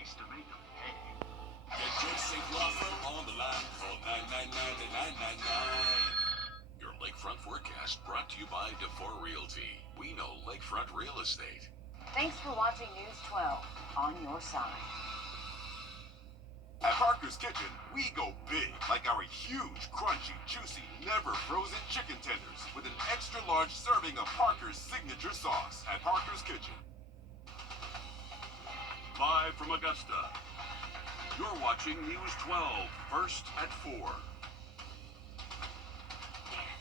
ways to make them pay. Get your safe law firm on the line. Call 999-9999. Your Lakefront forecast brought to you by DeFore Realty. We know Lakefront real estate. Thanks for watching News 12 on your side. At Parker's Kitchen, we go big, like our huge, crunchy, juicy, never frozen chicken tenders with an extra large serving of Parker's signature sauce at Parker's Kitchen. Live from Augusta, you're watching News 12, first at 4.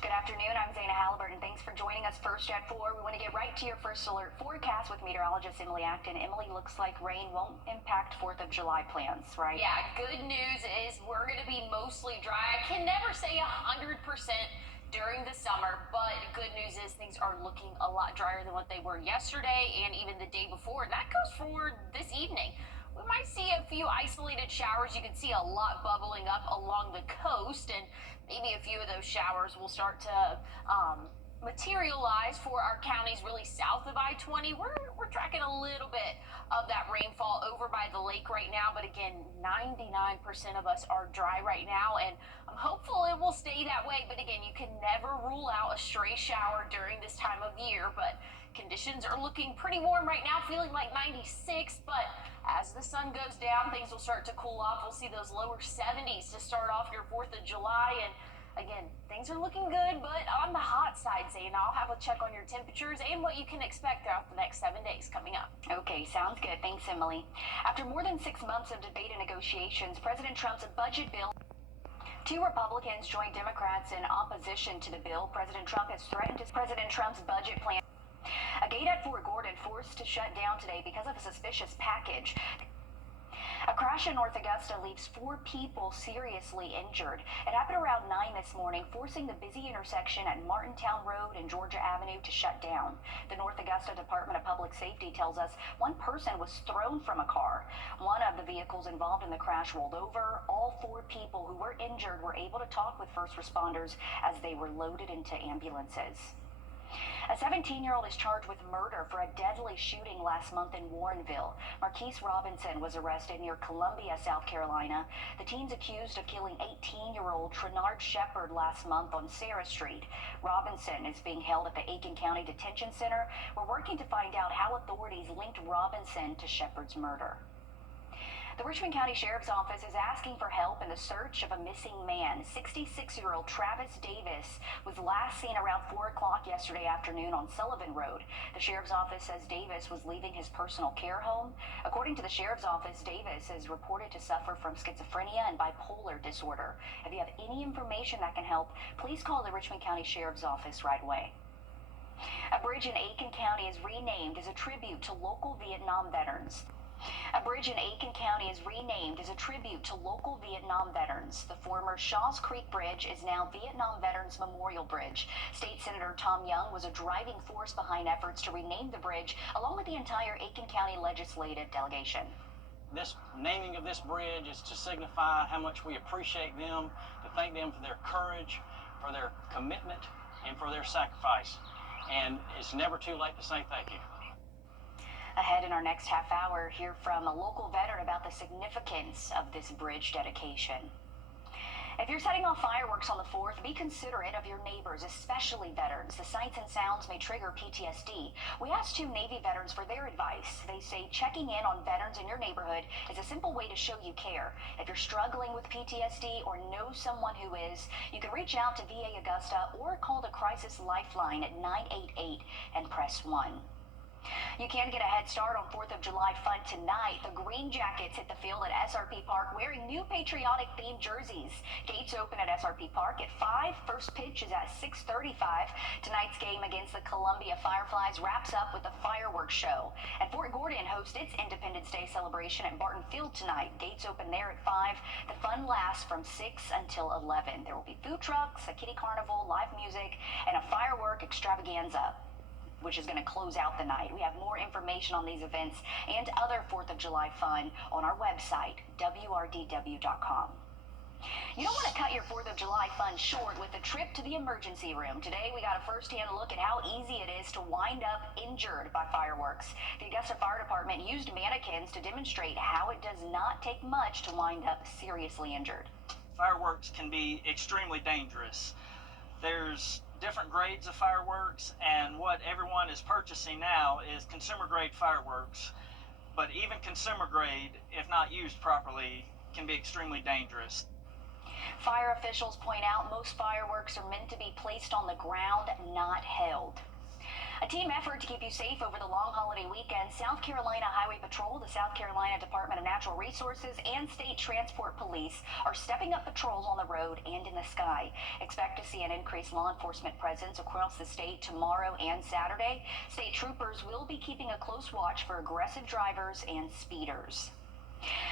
Good afternoon, I'm Zana Halliburton. Thanks for joining us first at 4. We want to get right to your first alert forecast with meteorologist Emily Acton. Emily, looks like rain won't impact 4th of July plans, right? Yeah, good news is we're going to be mostly dry. I can never say 100% during the summer, but good news is things are looking a lot drier than what they were yesterday and even the day before. And that goes for this evening. We might see a few isolated showers. You can see a lot bubbling up along the coast, and maybe a few of those showers will start to materialize for our counties really south of I-20. We're tracking a little bit of that rainfall over by the lake right now, but again, 99% of us are dry right now, and I'm hopeful it will stay that way. But again, you can never rule out a stray shower during this time of year, but conditions are looking pretty warm right now, feeling like 96, but as the sun goes down, things will start to cool off. We'll see those lower 70s to start off your 4th of July, and again, things are looking good, but on the hot side, Zane. I'll have a check on your temperatures and what you can expect throughout the next 7 days coming up. Okay, sounds good. Thanks, Emily. After more than 6 months of debate and negotiations, President Trump's budget bill. 2 Republicans joined Democrats in opposition to the bill. President Trump has threatened President Trump's budget plan. A gate at Fort Gordon forced to shut down today because of a suspicious package. A crash in North Augusta leaves 4 people seriously injured. It happened around 9 this morning, forcing the busy intersection at Martintown Road and Georgia Avenue to shut down. The North Augusta Department of Public Safety tells us one person was thrown from a car. One of the vehicles involved in the crash rolled over. All 4 people who were injured were able to talk with first responders as they were loaded into ambulances. A 17-year-old is charged with murder for a deadly shooting last month in Warrenville. Marquise Robinson was arrested near Columbia, South Carolina. The teen's accused of killing 18-year-old Trenard Shepard last month on Sarah Street. Robinson is being held at the Aiken County Detention Center. We're working to find out how authorities linked Robinson to Shepard's murder. The Richmond County Sheriff's Office is asking for help in the search of a missing man. 66-year-old Travis Davis was last seen around 4 o'clock yesterday afternoon on Sullivan Road. The Sheriff's Office says Davis was leaving his personal care home. According to the Sheriff's Office, Davis is reported to suffer from schizophrenia and bipolar disorder. If you have any information that can help, please call the Richmond County Sheriff's Office right away. A bridge in Aiken County is renamed as a tribute to local Vietnam veterans. A bridge in Aiken County is renamed as a tribute to local Vietnam veterans. The former Shaw's Creek Bridge is now Vietnam Veterans Memorial Bridge. State Senator Tom Young was a driving force behind efforts to rename the bridge, along with the entire Aiken County legislative delegation. This naming of this bridge is to signify how much we appreciate them, to thank them for their courage, for their commitment, and for their sacrifice. And it's never too late to say thank you. Ahead in our next half hour, hear from a local veteran about the significance of this bridge dedication. If you're setting off fireworks on the 4th, be considerate of your neighbors, especially veterans. The sights and sounds may trigger PTSD. We asked 2 Navy veterans for their advice. They say checking in on veterans in your neighborhood is a simple way to show you care. If you're struggling with PTSD or know someone who is, you can reach out to VA Augusta or call the Crisis Lifeline at 988 and press 1. You can get a head start on 4th of July fun tonight. The Green Jackets hit the field at SRP Park wearing new patriotic-themed jerseys. Gates open at SRP Park at 5. First pitch is at 6:35. Tonight's game against the Columbia Fireflies wraps up with a fireworks show. And Fort Gordon hosts its Independence Day celebration at Barton Field tonight. Gates open there at 5. The fun lasts from 6 until 11. There will be food trucks, a kiddie carnival, live music, and a firework extravaganza, which is going to close out the night. We have more information on these events and other 4th of July fun on our website, wrdw.com. You don't want to cut your 4th of July fun short with a trip to the emergency room. Today, we got a first-hand look at how easy it is to wind up injured by fireworks. The Augusta Fire Department used mannequins to demonstrate how it does not take much to wind up seriously injured. Fireworks can be extremely dangerous. There's different grades of fireworks, and what everyone is purchasing now is consumer grade fireworks. But even consumer grade, if not used properly, can be extremely dangerous. Fire officials point out most fireworks are meant to be placed on the ground, not held. A team effort to keep you safe over the long holiday weekend. South Carolina Highway Patrol, the South Carolina Department of Natural Resources, and State Transport Police are stepping up patrols on the road and in the sky. Expect to see an increased law enforcement presence across the state tomorrow and Saturday. State troopers will be keeping a close watch for aggressive drivers and speeders.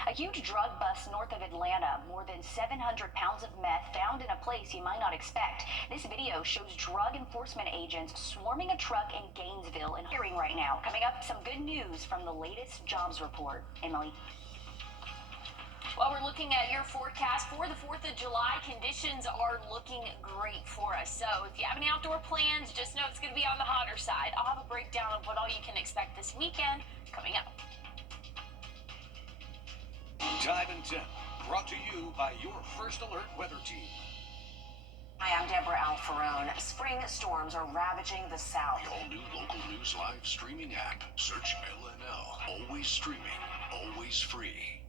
A huge drug bust north of Atlanta. More than 700 pounds of meth found in a place you might not expect. This video shows drug enforcement agents swarming a truck in Gainesville and hearing right now. Coming up, some good news from the latest jobs report. Emily. Well, we're looking at your forecast for the 4th of July. Conditions are looking great for us. So if you have any outdoor plans, just know it's going to be on the hotter side. I'll have a breakdown of what all you can expect this weekend coming up. Time and Temp, brought to you by your First Alert weather team. Hi, I'm Deborah Alfarone. Spring storms are ravaging the South. The all-new local news live streaming app. Search LNL. Always streaming, always free.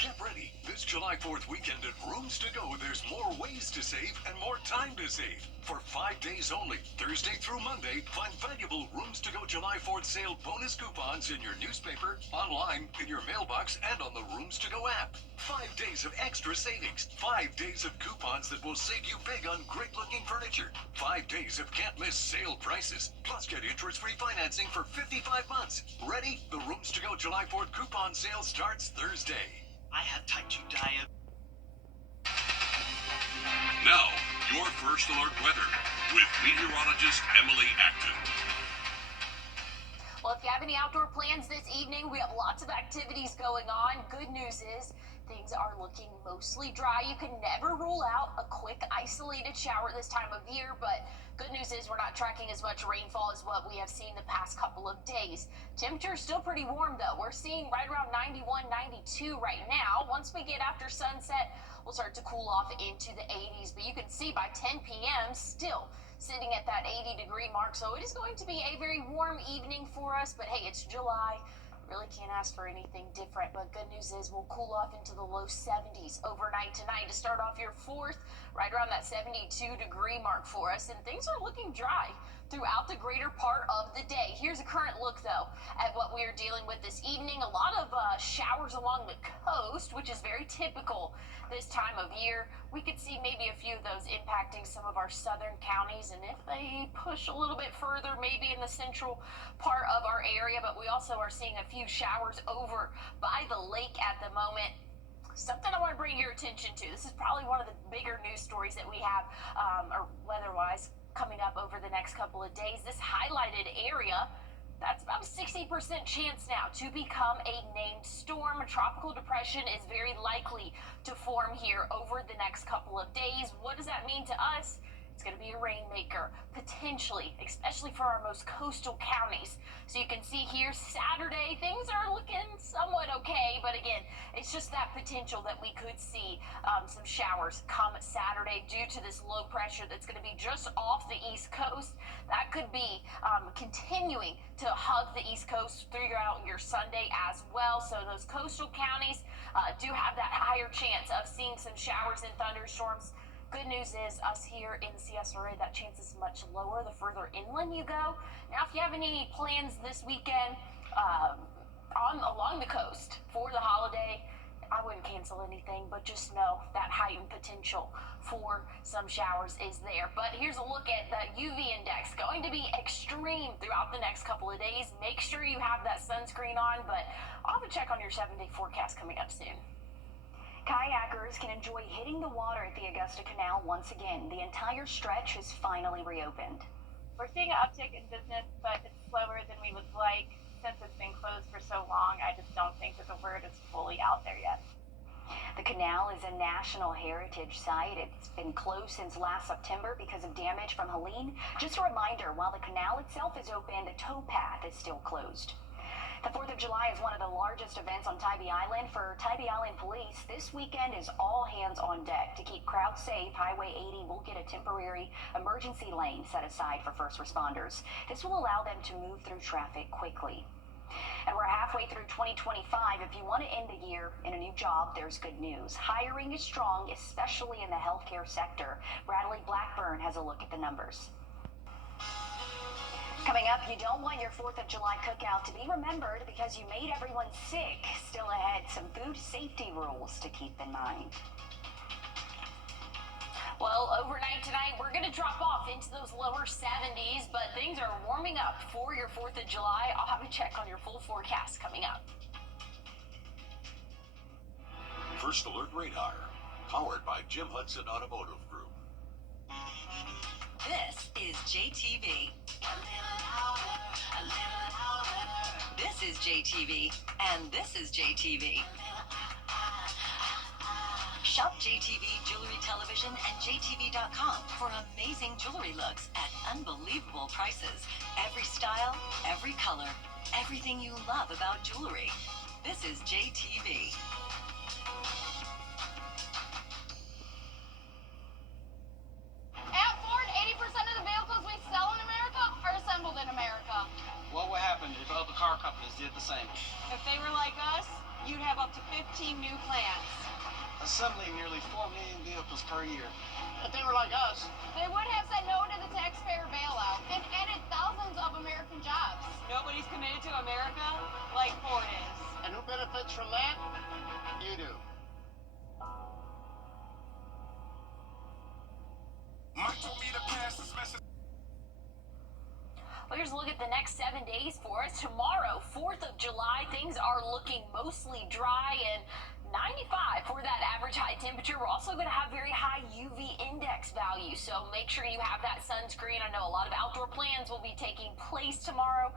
Get ready. This July 4th weekend at Rooms to Go, there's more ways to save and more time to save. For 5 days only, Thursday through Monday, find valuable Rooms to Go July 4th sale bonus coupons in your newspaper, online, in your mailbox, and on the Rooms to Go app. 5 days of extra savings. 5 days of coupons that will save you big on great-looking furniture. 5 days of can't-miss sale prices. Plus, get interest-free financing for 55 months. Ready? The Rooms to Go July 4th coupon sale starts Thursday. I have type 2 diabetes. Now, your First Alert weather with meteorologist Emily Acton. Well, if you have any outdoor plans this evening, we have lots of activities going on. Good news is things are looking mostly dry. You can never rule out a quick isolated shower this time of year, but good news is we're not tracking as much rainfall as what we have seen the past couple of days. Temperature's still pretty warm though. We're seeing right around 91, 92 right now. Once we get after sunset, we'll start to cool off into the 80s, but you can see by 10 p.m. still sitting at that 80-degree mark. So it is going to be a very warm evening for us, but hey, it's July. Really can't ask for anything different, but good news is we'll cool off into the low 70s overnight tonight to start off your 4th, right around that 72-degree mark for us, and things are looking dry throughout the greater part of the day. Here's a current look, though, at what we are dealing with this evening. A lot of showers along the coast, which is very typical this time of year. We could see maybe a few of those impacting some of our southern counties, and if they push a little bit further, maybe in the central part of our area, but we also are seeing a few showers over by the lake at the moment. Something I want to bring your attention to. This is probably one of the bigger news stories that we have, or weather-wise, coming up over the next couple of days. This highlighted area, that's about a 60% chance now to become a named storm. A tropical depression is very likely to form here over the next couple of days. What does that mean to us? It's going to be a rainmaker, potentially, especially for our most coastal counties. So you can see here, Saturday, things are looking somewhat okay, but again, it's just that potential that we could see some showers come Saturday due to this low pressure that's going to be just off the East Coast. That could be continuing to hug the East Coast throughout your Sunday as well. So those coastal counties do have that higher chance of seeing some showers and thunderstorms. Good news is us here in the CSRA, that chance is much lower the further inland you go. Now, if you have any plans this weekend along the coast for the holiday, I wouldn't cancel anything, but just know that heightened potential for some showers is there. But here's a look at the UV index. Going to be extreme throughout the next couple of days. Make sure you have that sunscreen on, but I'll have a check on your 7-day forecast coming up soon. Kayakers can enjoy hitting the water at the Augusta Canal once again. The entire stretch is finally reopened. We're seeing an uptick in business, but it's slower than we would like since it's been closed for so long. I just don't think that the word is fully out there yet. The The canal is a National Heritage Site. It's been closed since last September because of damage from Helene. Just a reminder, while the canal itself is open, the towpath is still closed. The 4th of July is one of the largest events on Tybee Island. For Tybee Island Police, this weekend is all hands on deck. To keep crowds safe, Highway 80 will get a temporary emergency lane set aside for first responders. This will allow them to move through traffic quickly. And we're halfway through 2025. If you want to end the year in a new job, there's good news. Hiring is strong, especially in the healthcare sector. Bradley Blackburn has a look at the numbers. Coming up, you don't want your 4th of July cookout to be remembered because you made everyone sick. Still ahead, some food safety rules to keep in mind. Well, overnight tonight, we're going to drop off into those lower 70s, but things are warming up for your 4th of July. I'll have a check on your full forecast coming up. First Alert Radar, powered by Jim Hudson Automotive Group. This is JTV. This is JTV, and this is JTV. Shop JTV Jewelry Television and JTV.com for amazing jewelry looks at unbelievable prices. Every style, every color, everything you love about jewelry. This is JTV. At Ford, 80% of the vehicles we sell in America are assembled in America. What would happen if other car companies did the same? If they were like us, you'd have up to 15 new plants. Assembling nearly 4 million vehicles per year. If they were like us, They would have said no to the taxpayer bailout and added thousands of American jobs. Nobody's committed to America like Ford is. and who benefits from that? You do. Mike told me to pass this message. Well, here's a look at the next 7 days for us. Tomorrow, 4th of July, things are looking mostly dry and 95 for that average high temperature. We're also going to have very high UV index value, so make sure you have that sunscreen. I know a lot of outdoor plans will be taking place tomorrow.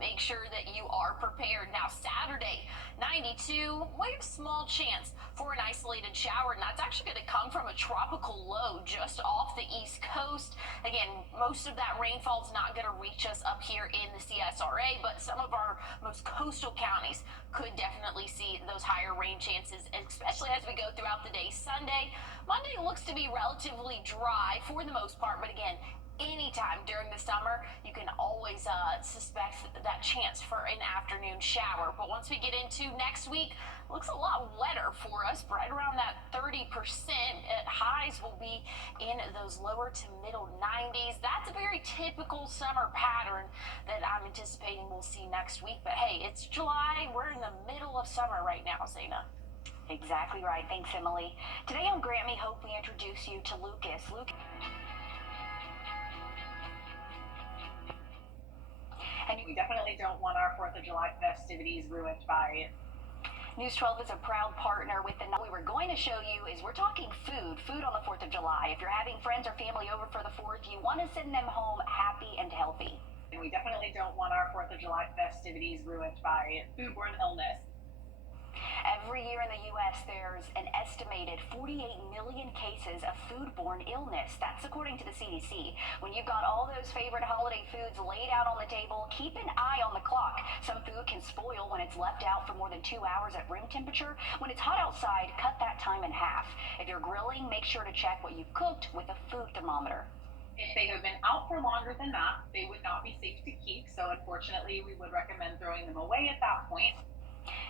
Make sure that you are prepared. Now, Saturday, 92, we have a small chance for an isolated shower, and that's actually going to come from a tropical low just off the East Coast. Again, most of that rainfall is not going to reach us up here in the CSRA, but some of our most coastal counties could definitely see those higher rain chances, especially as we go throughout the day. Sunday, Monday looks to be relatively dry for the most part, but again, anytime during the summer, you can always suspect that chance for an afternoon shower. But once we get into next week, looks a lot wetter for us, right around that 30%. Highs will be in those lower to middle 90s. That's a very typical summer pattern that I'm anticipating we'll see next week. But hey, it's July. We're in the middle of summer right now, Zena. Exactly right. Thanks, Emily. Today on Grant Me Hope, we introduce you to Lucas. And we definitely don't want our 4th of July festivities ruined by it. News 12 is a proud partner with the. What we were going to show you is we're talking food on the 4th of July. If you're having friends or family over for the 4th, you want to send them home happy and healthy. And we definitely don't want our 4th of July festivities ruined by foodborne illness. Every year in the U.S., there's an estimated 48 million cases of foodborne illness. That's according to the CDC. When you've got all those favorite holiday foods laid out on the table, keep an eye on the clock. Some food can spoil when it's left out for more than 2 hours at room temperature. When it's hot outside, cut that time in half. If you're grilling, make sure to check what you've cooked with a food thermometer. If they have been out for longer than that, they would not be safe to keep. So unfortunately, we would recommend throwing them away at that point.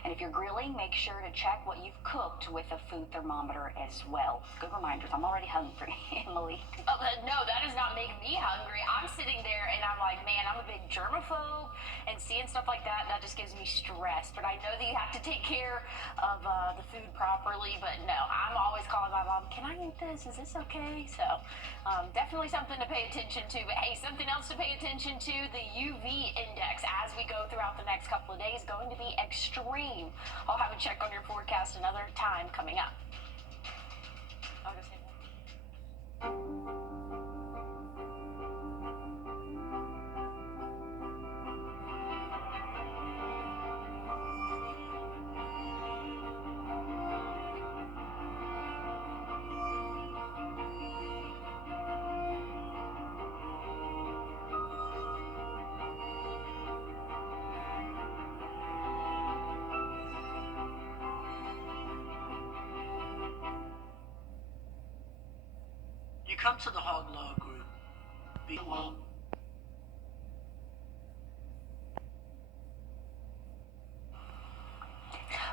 And if you're grilling, make sure to check what you've cooked with a food thermometer as well. Good reminders. I'm already hungry, Emily. Oh, no, that is not making me hungry. I'm sitting there and I'm like, man, I'm a big germaphobe, and seeing stuff like that just gives me stress. But I know that you have to take care of the food properly. But no, I'm always calling my mom, can I eat this? Is this okay? So definitely something to pay attention to. But hey, something else to pay attention to, the UV index as we go throughout the next couple of days, going to be extreme. I'll have a check on your forecast another time coming up. I'll go say that. come to the Hog Law Group. Be well.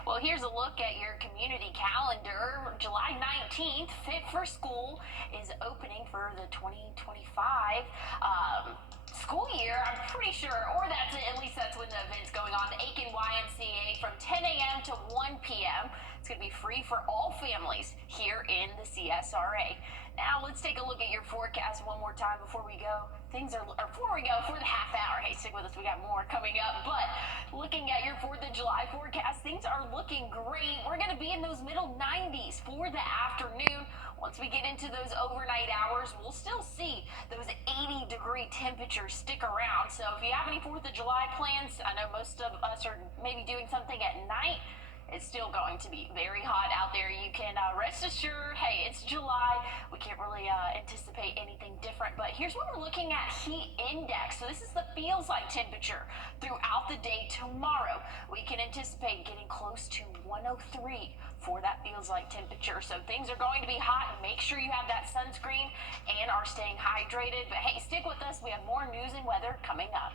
Well, here's a look at your community calendar. July 19th, Fit for School is opening for the 2025 school year, I'm pretty sure, or at least that's when the event's going on. The Aiken YMCA from 10 a.m. to 1 p.m. It's going to be free for all families here in the CSRA. Now, let's take a look at your forecast one more time before we go. For the half hour. Hey, stick with us. We got more coming up. But looking at your 4th of July forecast, things are looking great. We're going to be in those middle 90s for the afternoon. Once we get into those overnight hours, we'll still see those 80-degree temperatures stick around. So if you have any 4th of July plans, I know most of us are maybe doing something at night. It's still going to be very hot out there. You can rest assured, hey, it's July. We can't really anticipate anything different. But here's what we're looking at, heat index. So this is the feels like temperature throughout the day tomorrow. We can anticipate getting close to 103 for that feels like temperature. So things are going to be hot. Make sure you have that sunscreen and are staying hydrated. But hey, stick with us. We have more news and weather coming up.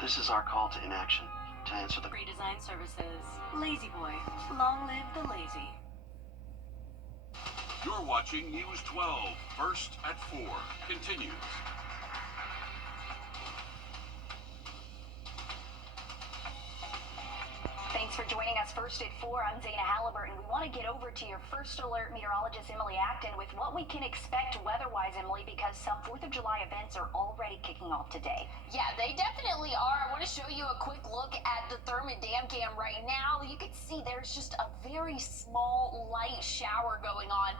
This is our call to inaction. To answer the Redesign services. Lazy Boy. Long live the lazy. You're watching News 12, First at 4. Continues. Thanks for joining us First at 4. I'm Zana Halliburton. We want to get over to your First Alert meteorologist, Emily Acton, with what we can expect weather-wise, Emily, because some 4th of July events are already kicking off today. Yeah, they definitely are. I want to show you a quick look at the Thurman Dam Cam right now. You can see there's just a very small, light shower going on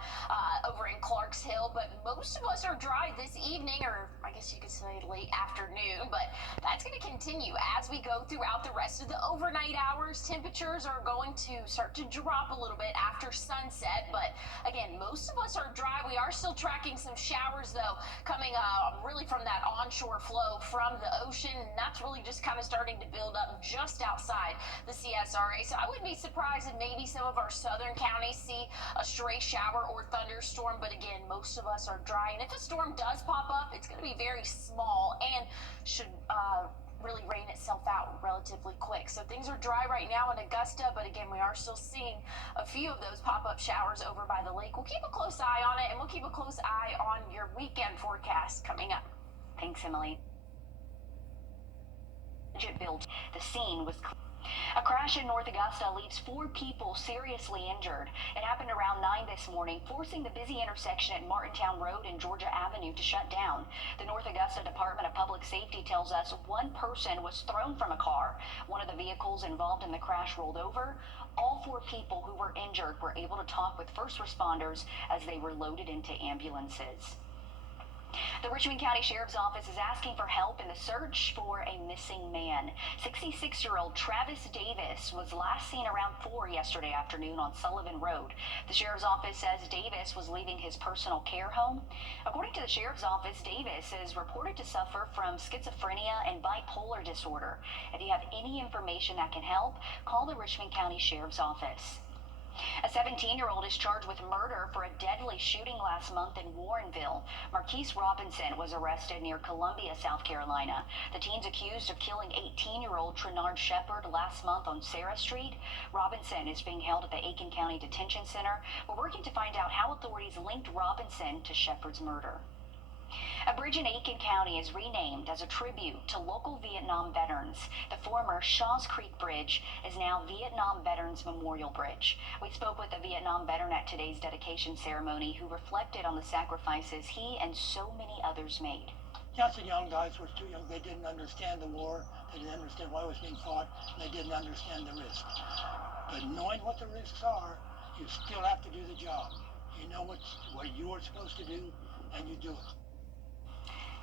over in Clarks Hill, but most of us are dry this evening, or I guess you could say late afternoon, but that's going to continue as we go throughout the rest of the overnight hours. Temperatures are going to start to drop a little bit after sunset, but again, most of us are dry. We are still tracking some showers, though, coming really from that onshore flow from the ocean, and that's really just kind of starting to build up just outside the CSRA. So I wouldn't be surprised if maybe some of our southern counties see a stray shower or thunderstorm, but again, most of us are dry, and if a storm does pop up, it's going to be very small and should really rain itself out relatively quick. So things are dry right now in Augusta, but again, we are still seeing a few of those pop-up showers over by the lake. We'll keep a close eye on it, and we'll keep a close eye on your weekend forecast coming up. Thanks, Emily. The scene was a crash in North Augusta leaves 4 people seriously injured. It happened around 9 this morning, forcing the busy intersection at Martintown Road and Georgia Avenue to shut down. The North Augusta Department of Public Safety tells us 1 person was thrown from a car. One of the vehicles involved in the crash rolled over. All 4 people who were injured were able to talk with first responders as they were loaded into ambulances. The Richmond County Sheriff's Office is asking for help in the search for a missing man. 66-year-old Travis Davis was last seen around 4 yesterday afternoon on Sullivan Road. The Sheriff's Office says Davis was leaving his personal care home. According to the Sheriff's Office, Davis is reported to suffer from schizophrenia and bipolar disorder. If you have any information that can help, call the Richmond County Sheriff's Office. A 17-year-old is charged with murder for a deadly shooting last month in Warrenville. Marquise Robinson was arrested near Columbia, South Carolina. The teen's accused of killing 18-year-old Trenard Shepard last month on Sarah Street. Robinson is being held at the Aiken County Detention Center. We're working to find out how authorities linked Robinson to Shepard's murder. A bridge in Aiken County is renamed as a tribute to local Vietnam veterans. The former Shaw's Creek Bridge is now Vietnam Veterans Memorial Bridge. We spoke with a Vietnam veteran at today's dedication ceremony who reflected on the sacrifices he and so many others made. Just the young guys were too young. They didn't understand the war. They didn't understand why it was being fought. And they didn't understand the risk. But knowing what the risks are, you still have to do the job. You know what you are supposed to do, and you do it.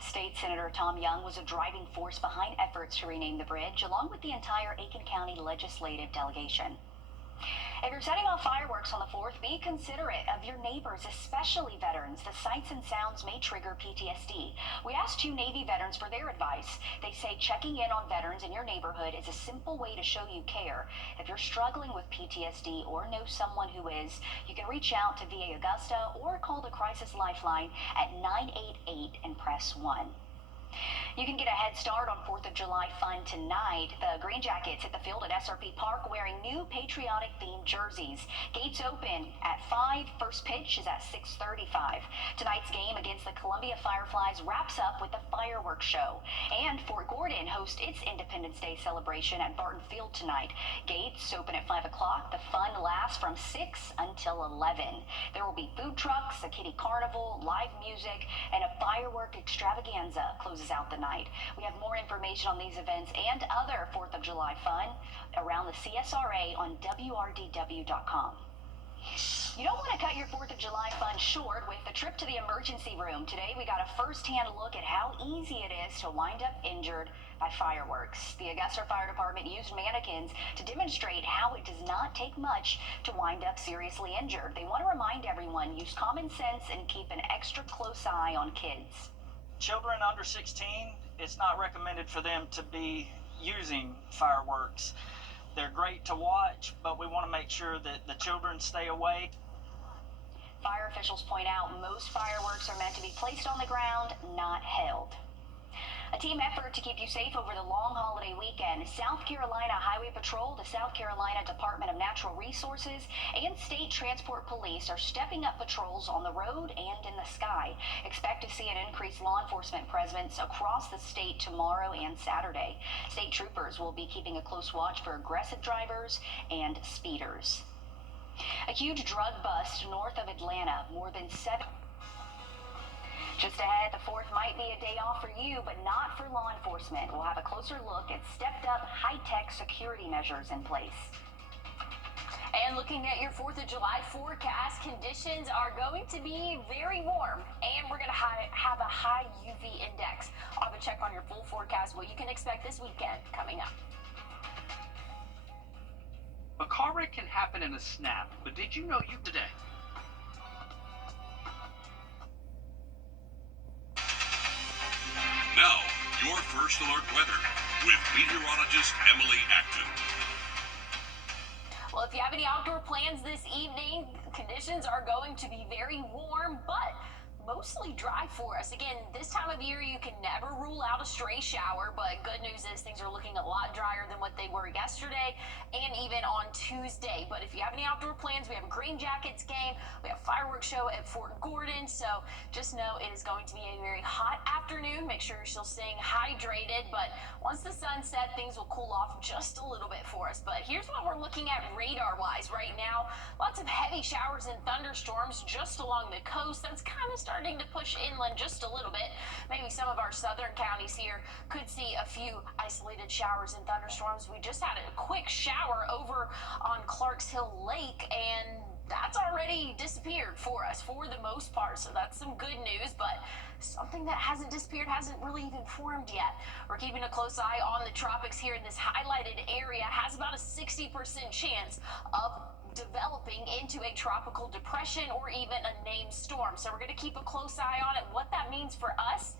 State Senator Tom Young was a driving force behind efforts to rename the bridge, along with the entire Aiken County legislative delegation. If you're setting off fireworks on the 4th, be considerate of your neighbors, especially veterans. The sights and sounds may trigger PTSD. We asked 2 Navy veterans for their advice. They say checking in on veterans in your neighborhood is a simple way to show you care. If you're struggling with PTSD or know someone who is, you can reach out to VA Augusta or call the Crisis Lifeline at 988 and press 1. You can get a head start on 4th of July fun tonight. The Green Jackets hit the field at SRP Park wearing new patriotic-themed jerseys. Gates open at 5. First pitch is at 6:35. Tonight's game against the Columbia Fireflies wraps up with a fireworks show. And Fort Gordon hosts its Independence Day celebration at Barton Field tonight. Gates open at 5 o'clock. The fun lasts from 6 until 11. There will be food trucks, a kiddie carnival, live music, and a firework extravaganza closes out the night. We have more information on these events and other 4th of July fun around the CSRA on WRDW.com. You don't want to cut your 4th of July fun short with a trip to the emergency room. Today we got a first-hand look at how easy it is to wind up injured by fireworks. The Augusta Fire Department used mannequins to demonstrate how it does not take much to wind up seriously injured. They want to remind everyone, use common sense and keep an extra close eye on kids. Children under 16, it's not recommended for them to be using fireworks. They're great to watch, but we want to make sure that the children stay away. Fire officials point out most fireworks are meant to be placed on the ground, not held. A team effort to keep you safe over the long holiday weekend. South Carolina Highway Patrol, the South Carolina Department of Natural Resources, and State Transport Police are stepping up patrols on the road and in the sky. Expect to see an increased law enforcement presence across the state tomorrow and Saturday. State troopers will be keeping a close watch for aggressive drivers and speeders. A huge drug bust north of Atlanta. More than 7. Just ahead, the 4th might be a day off for you, but not for law enforcement. We'll have a closer look at stepped-up high-tech security measures in place. And looking at your 4th of July forecast, conditions are going to be very warm, and we're going to have a high UV index. I'll have a check on your full forecast, what you can expect this weekend coming up. A car wreck can happen in a snap, but did you know you today? Now, your first alert weather with meteorologist Emily Acton. Well, if you have any outdoor plans this evening, conditions are going to be very warm, but mostly dry for us. Again, this time of year, you can never rule out a stray shower, but good news is things are looking a lot drier than what they were yesterday and even on Tuesday. But if you have any outdoor plans, we have a Green Jackets game, we have a fireworks show at Fort Gordon, so just know it is going to be a very hot afternoon. Make sure you're still staying hydrated, but once the sun sets, things will cool off just a little bit for us. But here's what we're looking at radar-wise right now. Lots of heavy showers and thunderstorms just along the coast. That's kind of starting to push inland just a little bit. Maybe some of our southern counties here could see a few isolated showers and thunderstorms. We just had a quick shower over on Clarks Hill Lake, and that's already disappeared for us for the most part, so that's some good news. But something that hasn't disappeared hasn't really even formed yet. We're keeping a close eye on the tropics here in this highlighted area. Has about a 60% chance of developing into a tropical depression or even a named storm. So we're going to keep a close eye on it. What that means for us: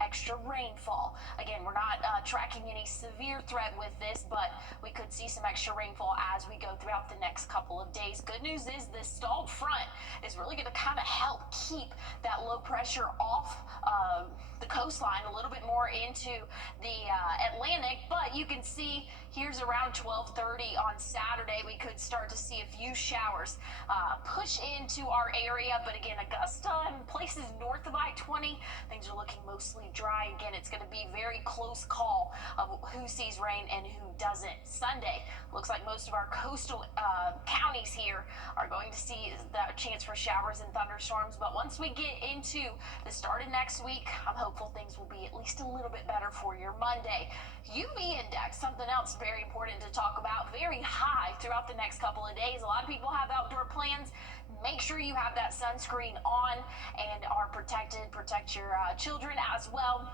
extra rainfall. Again, we're not tracking any severe threat with this, but we could see some extra rainfall as we go throughout the next couple of days. Good news is this stalled front is really going to kind of help keep that low pressure off the coastline a little bit more into the Atlantic, but you can see here's around 12:30 on Saturday. We could start to see a few showers push into our area, but again, Augusta and places north of I-20, things are looking mostly dry. Again, it's going to be very close call of who sees rain and who doesn't. Sunday, looks like most of our coastal counties here are going to see that chance for showers and thunderstorms, but once we get into the start of next week, I'm hopeful things will be at least a little bit better for your Monday. UV index, something else very important to talk about, very high throughout the next couple of days. A lot of people have outdoor plans. Make sure you have that sunscreen on and are protected. Protect your children as well.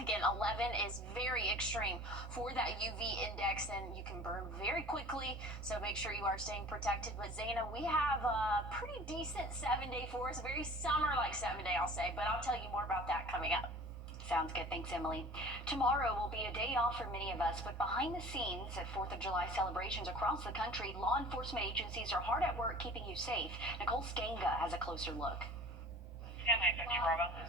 Again, 11 is very extreme for that UV index, and you can burn very quickly, so make sure you are staying protected. But Zaina, we have a pretty decent 7-day for us, very summer-like 7-day, I'll say, but I'll tell you more about that coming up. Sounds good. Thanks, Emily. Tomorrow will be a day off for many of us, but behind the scenes at 4th of July celebrations across the country, law enforcement agencies are hard at work keeping you safe. Nicole Skanga has a closer look.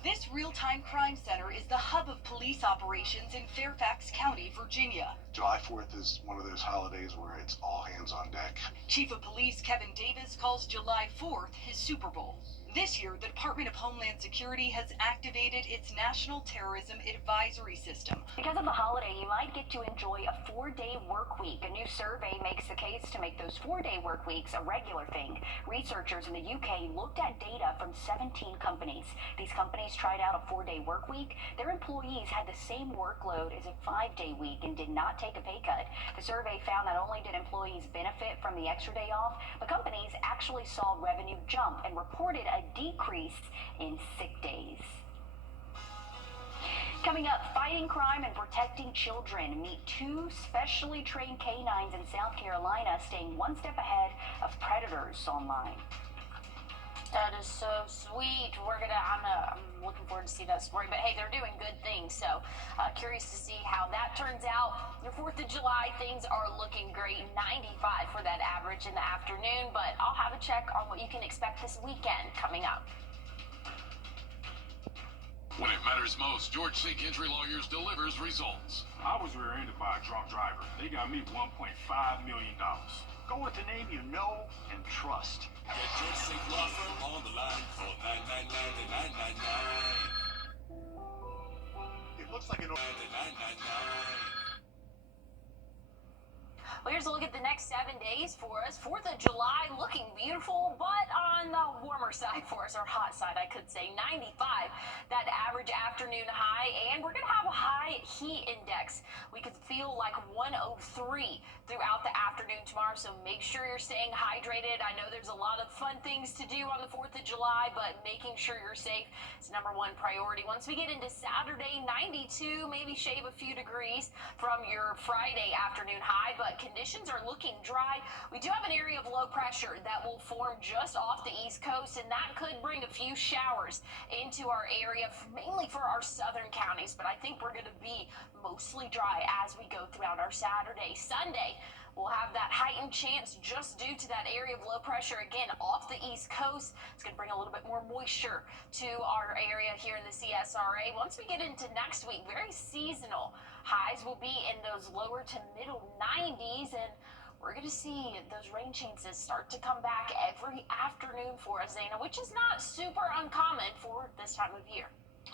This real-time crime center is the hub of police operations in Fairfax County, Virginia. July 4th is one of those holidays where it's all hands on deck. Chief of Police Kevin Davis calls July 4th his Super Bowl. This year, the Department of Homeland Security has activated its National Terrorism Advisory System. Because of the holiday, you might get to enjoy a 4-day work week. A new survey makes the case to make those 4-day work weeks a regular thing. Researchers in the UK looked at data from 17 companies. These companies tried out a 4-day work week. Their employees had the same workload as a 5-day week and did not take a pay cut. The survey found not only did employees benefit from the extra day off, but companies actually saw revenue jump and reported a decrease in sick days. Coming up, fighting crime and protecting children. Meet 2 specially trained canines in South Carolina staying one step ahead of predators online. That is so sweet. I'm looking forward to see that story. But hey, they're doing good things. So curious to see how that turns out. Your 4th of July, things are looking great. 95 for that average in the afternoon. But I'll have a check on what you can expect this weekend coming up. When it matters most, George Sink Injury Lawyers delivers results. I was rear-ended by a drunk driver. They got me $1.5 million. Go with the name you know and trust. Get George Sink Law Firm on the line. Call 999-999. It looks like an 999. Well, here's a look at the next 7 days for us. 4th of July looking beautiful, but on the warmer side for us, or hot side, I could say. 95, that average afternoon high, and we're going to have a high heat index. We could feel like 103 throughout the afternoon tomorrow, so make sure you're staying hydrated. I know there's a lot of fun things to do on the 4th of July, but making sure you're safe is #1 priority. Once we get into Saturday, 92, maybe shave a few degrees from your Friday afternoon high, but conditions are looking dry. We do have an area of low pressure that will form just off the East Coast, and that could bring a few showers into our area, mainly for our southern counties, but I think we're going to be mostly dry as we go throughout our Saturday. Sunday, we'll have that heightened chance just due to that area of low pressure, again, off the East Coast. It's going to bring a little bit more moisture to our area here in the CSRA. Once we get into next week, very seasonal. Highs will be in those lower to middle 90s, and we're going to see those rain chances start to come back every afternoon for us, Zaina, which is not super uncommon for this time of year.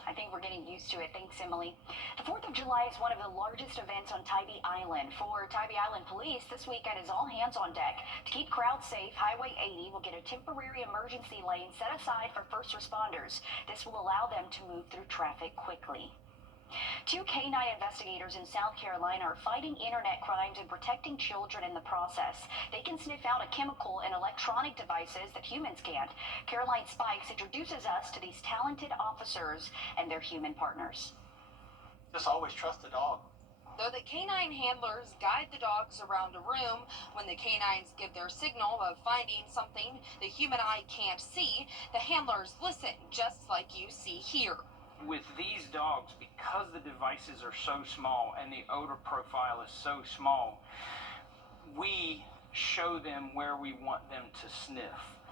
I think we're getting used to it. Thanks, Emily. The 4th of July is one of the largest events on Tybee Island. For Tybee Island Police, this weekend is all hands on deck. To keep crowds safe, Highway 80 will get a temporary emergency lane set aside for first responders. This will allow them to move through traffic quickly. 2 canine investigators in South Carolina are fighting internet crimes and protecting children in the process. They can sniff out a chemical in electronic devices that humans can't. Caroline Spikes introduces us to these talented officers and their human partners. Just always trust the dog. Though the canine handlers guide the dogs around a room, when the canines give their signal of finding something the human eye can't see, the handlers listen, just like you see here. With these dogs, because the devices are so small and the odor profile is so small, we show them where we want them to sniff.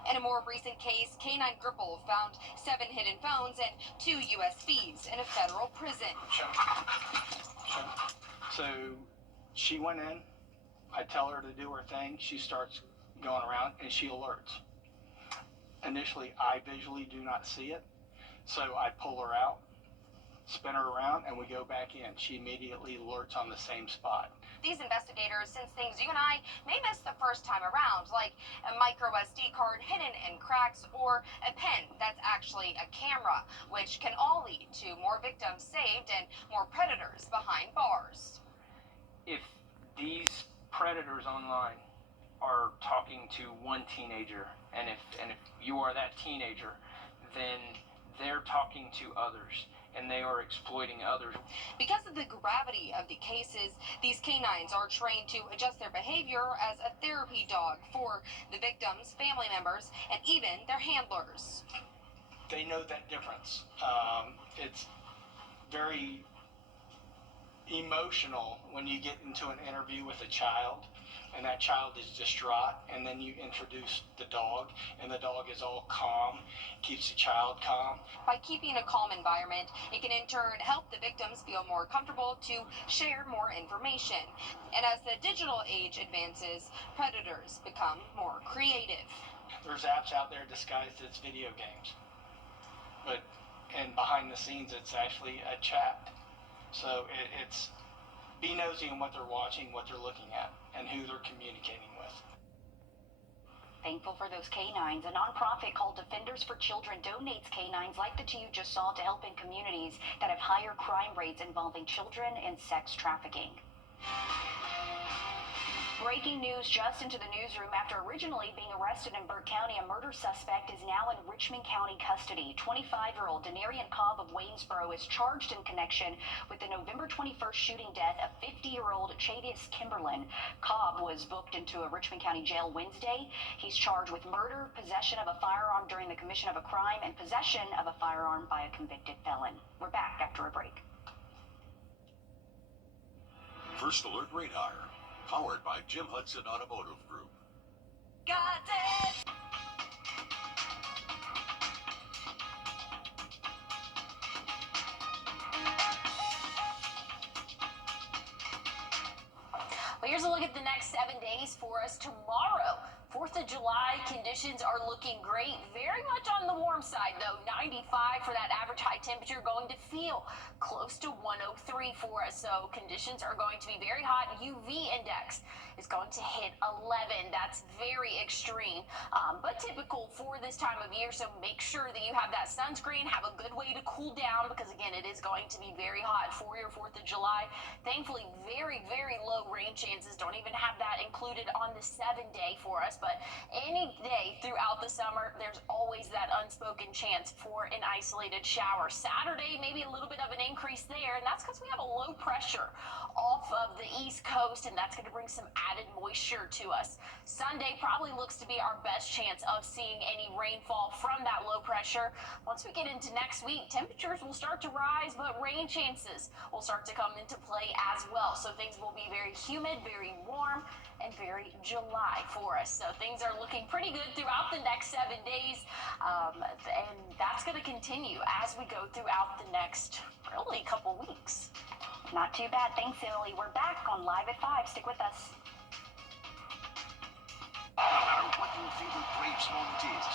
In a more recent case, Canine Gripple found 7 hidden phones and 2 USBs in a federal prison. So she went in, I tell her to do her thing, she starts going around and she alerts. Initially, I visually do not see it, so I pull her out, spin her around, and we go back in. She immediately alerts on the same spot. These investigators sense things you and I may miss the first time around, like a micro SD card hidden in cracks or a pen that's actually a camera, which can all lead to more victims saved and more predators behind bars. If these predators online are talking to one teenager, and if you are that teenager, then they're talking to others. and they are exploiting others. Because of the gravity of the cases, these canines are trained to adjust their behavior as a therapy dog for the victims, family members, and even their handlers. They know that difference. It's very emotional when you get into an interview with a child and that child is distraught, and then you introduce the dog and the dog is all calm, keeps the child calm. By keeping a calm environment, it can in turn help the victims feel more comfortable to share more information. And as the digital age advances, predators become more creative. There's apps out there disguised as video games, and behind the scenes it's actually a chat. So it's be nosy in what they're watching, what they're looking at, and who they're communicating with. Thankful for those canines. A nonprofit called Defenders for Children donates canines like the two you just saw to help in communities that have higher crime rates involving children and sex trafficking. Breaking news just into the newsroom. After originally being arrested in Burke County, a murder suspect is now in Richmond County custody. 25-year-old Denarian Cobb of Waynesboro is charged in connection with the November 21st shooting death of 50-year-old Chadius Kimberlin. Cobb was booked into a Richmond County jail Wednesday. He's charged with murder, possession of a firearm during the commission of a crime, and possession of a firearm by a convicted felon. We're back after a break. First Alert Radar, powered by Jim Hudson Automotive Group. Got it! Well, here's a look at the next 7 days for us. Tomorrow, 4th of July, conditions are looking great. Very much on the warm side, though. 95 for that average high temperature, going to feel close to 103 for us. So conditions are going to be very hot. UV index is going to hit 11. That's very extreme, but typical for this time of year. So make sure that you have that sunscreen, have a good way to cool down, because again, it is going to be very hot for your 4th of July. Thankfully, very, very low rain chances. Don't even have that included on the 7-day for us. But any day throughout the summer, there's always that unspoken chance for an isolated shower. Saturday, maybe a little bit of an increase there, and that's because we have a low pressure off of the East Coast, and that's going to bring some added moisture to us. Sunday probably looks to be our best chance of seeing any rainfall from that low pressure. Once we get into next week, temperatures will start to rise, but rain chances will start to come into play as well. So things will be very humid, very warm, and very July for us. So things are looking pretty good throughout the next 7 days, and that's going to continue as we go throughout the next really couple weeks. Not too bad. Thanks, Emily. We're back on Live at 5. Stick with us. No matter what your favorite Braves moment is,